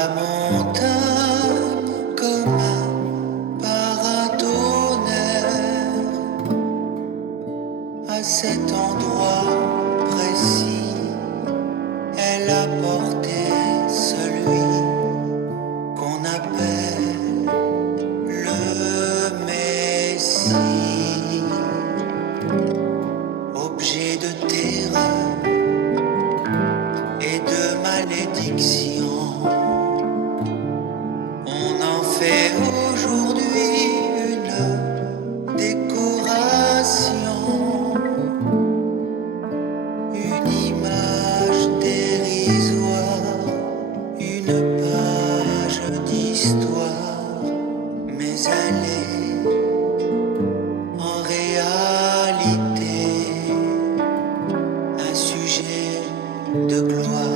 la montagne comme un paratonnerre, à cet endroit précis, elle a porté celui qu'on appelle le Messie, objet de terreur et de malédiction. On en fait aujourd'hui une décoration, une image dérisoire, une page d'histoire, mais elle est en réalité un sujet de gloire.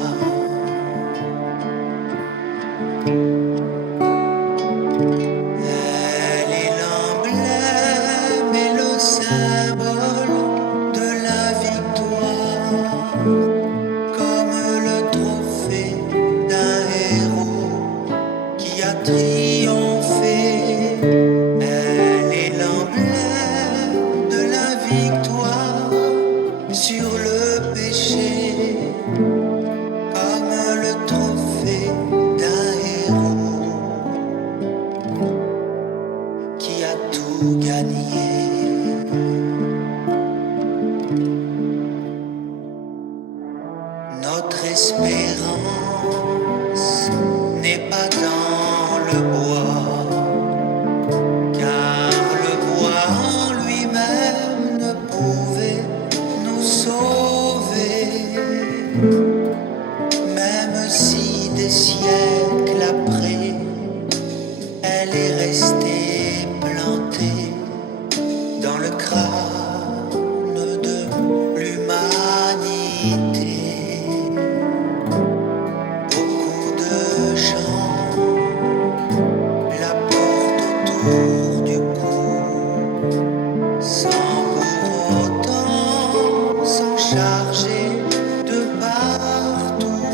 Elle est l'emblème et le symbole de la victoire, comme le trophée d'un héros qui a triomphé. Elle est l'emblème de la victoire sur le péché, comme le trophée d'un héros qui a tout gagné. Notre espérance n'est pas dans le bois, car le bois en lui-même ne pouvait nous sauver, même si des siècles après, elle est restée plantée dans le crâne de l'humanité. Beaucoup de gens la portent autour du cou, sans pour autant s'en charger de partout.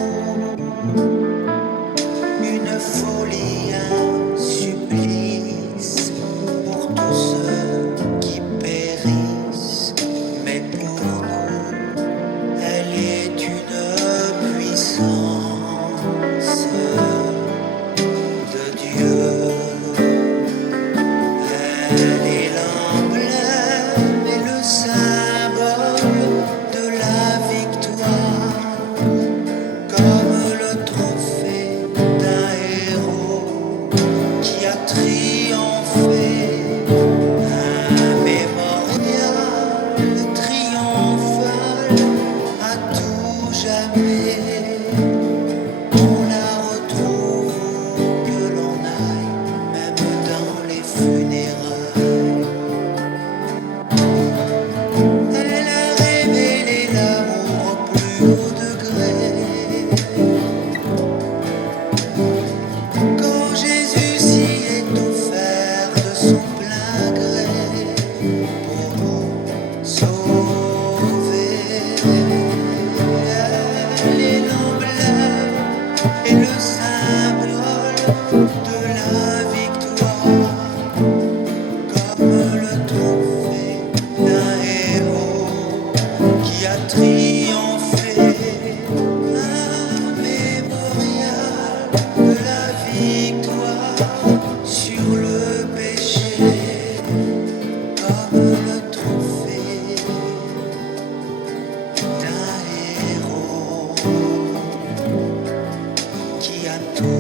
Une folie, un supplice pour tous ceux qui périssent, mais pour nous, elle est une puissance de Dieu. Elle est l'emblème et le symbole de la victoire, comme le trophée d'un héros qui a triomphé, un mémorial triomphal à tout jamais. On la retrouve où que l'on aille, même dans les funérailles. Elle a révélé l'amour au plus haut degré. Quand Jésus s'y est offert de son plein gré pour nous sauver, elle est l'emblème et le symbole de la victoire, comme le trophée d'un héros qui a triomphé, un mémorial de la victoire sur le péché, comme le trophée d'un héros qui a tout